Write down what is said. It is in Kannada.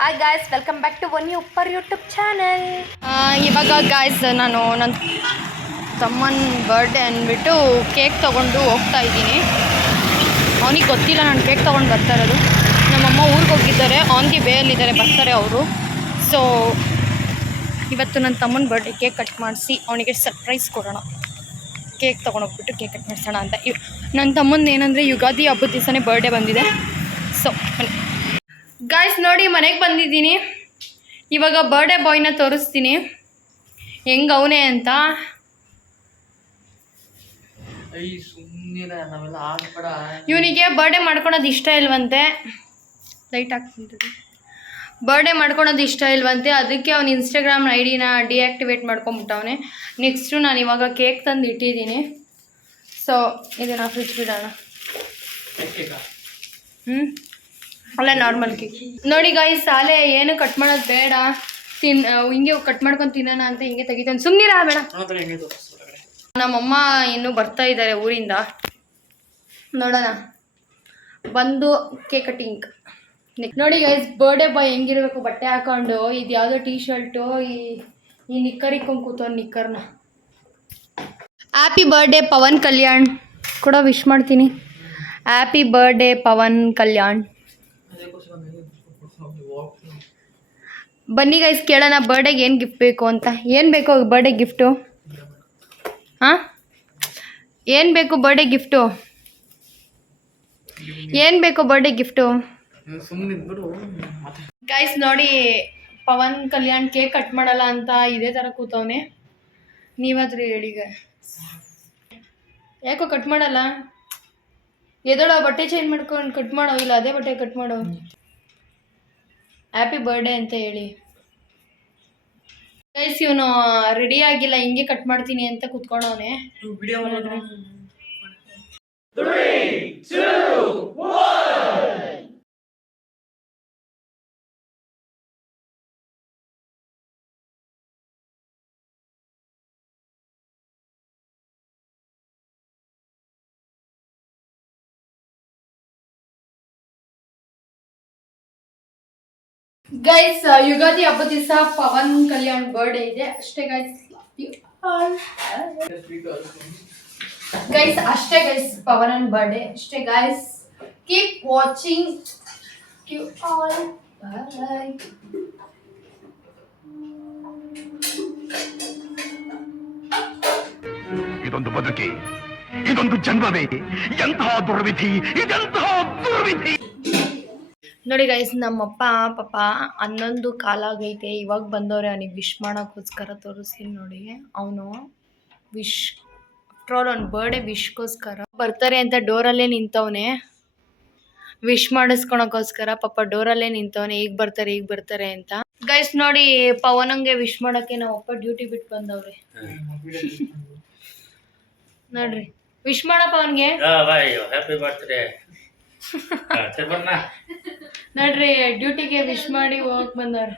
Hi guys, welcome back to one upper YouTube channel. ಇವಾಗ ಗಾಯ್ಸ್ ನಾನು ನನ್ನ ತಮ್ಮನ ಬರ್ಡೇ ಅಂದ್ಬಿಟ್ಟು ಕೇಕ್ ತೊಗೊಂಡು ಹೋಗ್ತಾ ಇದ್ದೀನಿ. ಅವನಿಗೆ ಗೊತ್ತಿಲ್ಲ ನಾನು ಕೇಕ್ ತೊಗೊಂಡು ಬರ್ತಾ ಇರೋದು. ನಮ್ಮಮ್ಮ ಊರಿಗೆ ಹೋಗಿದ್ದಾರೆ, ಆನ್ ದಿ ವೇಯಲ್ಲಿದ್ದಾರೆ, ಬರ್ತಾರೆ ಅವರು. ಸೊ ಇವತ್ತು ನನ್ನ ತಮ್ಮನ ಬರ್ಡೇ ಕೇಕ್ ಕಟ್ ಮಾಡಿಸಿ ಅವನಿಗೆ ಸರ್ಪ್ರೈಸ್ ಕೊಡೋಣ. ಕೇಕ್ ತೊಗೊಂಡೋಗ್ಬಿಟ್ಟು ಕೇಕ್ ಕಟ್ ಮಾಡಿಸೋಣ ಅಂತ. ನನ್ನ ತಮ್ಮಂದು ಏನಂದರೆ ಯುಗಾದಿ ಹಬ್ಬದ ದಿವಸನೇ ಬರ್ಡೇ ಬಂದಿದೆ. ಸೊ ಗಾಯ್ಸ್ ನೋಡಿ, ಮನೆಗೆ ಬಂದಿದ್ದೀನಿ. ಇವಾಗ ಬರ್ಡೇ ಬಾಯ್ನ ತೋರಿಸ್ತೀನಿ ಹೆಂಗೆ ಅವನೇ ಅಂತ. ಇವನಿಗೆ ಬರ್ಡೇ ಮಾಡ್ಕೊಳೋದು ಇಷ್ಟ ಇಲ್ವಂತೆ. ಲೈಟ್ ಆಗ್ತಿಂತದೆ. ಬರ್ಡೇ ಮಾಡ್ಕೊಳೋದು ಇಷ್ಟ ಇಲ್ವಂತೆ, ಅದಕ್ಕೆ ಅವ್ನು ಇನ್ಸ್ಟಾಗ್ರಾಮ್ ಐಡಿನ ಡಿಆಕ್ಟಿವೇಟ್ ಮಾಡ್ಕೊಂಬಿಟ್ಟವನೆ. ನೆಕ್ಸ್ಟು ನಾನು ಇವಾಗ ಕೇಕ್ ತಂದು ಇಟ್ಟಿದ್ದೀನಿ. ಸೊ ಇದನ್ನು ಫ್ರಿಜ್ ಬಿಡೋಣ. ಅಲ್ಲ, ನಾರ್ಮಲ್ ಕೇಕ್ ನೋಡಿ ಗಾಯ್ಸ್. ಸಾಲೆ ಏನು ಕಟ್ ಮಾಡೋದು ಬೇಡ, ಹಿಂಗೆ ಕಟ್ ಮಾಡ್ಕೊಂಡು ತಿನ್ನೋಣ ಅಂತ ಹಿಂಗೆ ತೆಗಿತಾನೆ. ಸುಮ್ಮನಿರ ಬೇಡ. ನಮ್ಮಮ್ಮ ಇನ್ನೂ ಬರ್ತಾ ಇದ್ದಾರೆ ಊರಿಂದ, ನೋಡೋಣ ಬಂದು ಕೇಕ್ ಕಟಿಂಗ್. ನೋಡಿ ಗೈಸ್, ಬರ್ಡೇ ಬಾಯ್ ಹೆಂಗಿರ್ಬೇಕು, ಬಟ್ಟೆ ಹಾಕೊಂಡು ಇದು ಯಾವುದೋ ಟೀ ಶರ್ಟು, ಈ ನಿಕ್ಕರ್ ಇಕ್ಕೊಂಡು ಕೂತವ್ನು. ನಿಕ್ಕರ್ನ ಹ್ಯಾಪಿ ಬರ್ಡೇ ಪವನ್ ಕಲ್ಯಾಣ್ ಕೂಡ ವಿಶ್ ಮಾಡ್ತೀನಿ. Happy birthday Pavan Kalyan. ಬನ್ನಿ ಗೈಸ್, ಕೇಳೋಣ ಬರ್ಡೇಗೆ ಏನು ಗಿಫ್ಟ್ ಬೇಕು ಅಂತ. ಏನು ಬೇಕು ಬರ್ಡೇ ಗಿಫ್ಟು? ಹಾಂ, ಏನು ಬೇಕು ಬರ್ಡೇ ಗಿಫ್ಟು? ಏನು ಬೇಕು ಬರ್ಡೇ ಗಿಫ್ಟು? ಗೈಸ್ ನೋಡಿ, ಪವನ್ ಕಲ್ಯಾಣ್ ಕೇಕ್ ಕಟ್ ಮಾಡಲ್ಲ ಅಂತ ಇದೇ ಥರ ಕೂತವನೆ. ನೀವಾದರೂ ಹೇಳಿಗ, ಯಾಕೋ ಕಟ್ ಮಾಡಲ್ಲ? ಎದೋಳ ಬಟ್ಟೆ ಚೇಂಜ್ ಮಾಡ್ಕೊಂಡು ಕಟ್ ಮಾಡೋ, ಇಲ್ಲ ಅದೇ ಬಟ್ಟೆ ಕಟ್ ಮಾಡೋ. ಹ್ಯಾಪಿ ಬರ್ಡೇ ಅಂತ ಹೇಳಿ. ಗೈಸ್, ಇವನು ರೆಡಿ ಆಗಿಲ್ಲ, ಹಿಂಗೆ ಕಟ್ ಮಾಡ್ತೀನಿ ಅಂತ ಕೂತ್ಕೊಂಡವನೆ. ಗೈಸ್, ಯುಗಾದಿ ಹಬ್ಬದ ದಿವಸ ಪವನ್ ಕಲ್ಯಾಣ್ ಬರ್ಡೇ ಇದೆ ಅಷ್ಟೇ ಗೈಸ್. ಗೈಸ್ ಅಷ್ಟೇ ಗೈಸ್, ಪವನ್ ಬರ್ಡೇ ಅಷ್ಟೇ guys. Keep watching you all. Bye. ಇದೊಂದು ಬದುಕಿ, ಇದೊಂದು ಜನ್ಮವೇ, ಎಂತಹ ದುರ್ವಿಧಿ, ಇದೆಂತಹ ದುರ್ವಿಧಿ. ನೋಡಿ ಗೈಸ್, ನಮ್ಮಪ್ಪ ಪಾಪ 11 ಕಾಲಾಗೈತೆ, ಇವಾಗ ಬಂದವ್ರೆ. ಅವನಿಗೆ ವಿಶ್ ಮಾಡೋಕ್ಕೋಸ್ಕರ ತೋರಿಸ್ತೀನಿ ನೋಡಿ. ಅವನು ವಿಶ್ ಅವ್ನ ಬರ್ಡೇ ವಿಶ್ಗೋಸ್ಕರ ಬರ್ತಾರೆ ಅಂತ ಡೋರಲ್ಲೇ ನಿಂತವನೆ. ವಿಶ್ ಮಾಡಿಸ್ಕೊಳಕ್ಕೋಸ್ಕರ ಪಾಪ ಡೋರಲ್ಲೇ ನಿಂತವನೆ, ಈಗ ಬರ್ತಾರೆ ಅಂತ. ಗೈಸ್ ನೋಡಿ, ಪವನಂಗೆ ವಿಶ್ ಮಾಡೋಕ್ಕೆ ನಮ್ಮಪ್ಪ ಡ್ಯೂಟಿ ಬಿಟ್ಟು ಬಂದವ್ರೆ. ನೋಡ್ರಿ, ವಿಶ್ ಮಾಡಪ್ಪ ಅವನಿಗೆ. ನೋಡ್ರಿ, ಡ್ಯೂಟಿಗೆ ವಿಶ್ ಮಾಡಿ ಹೋಗಕ್ ಬಂದವ್ರೆ.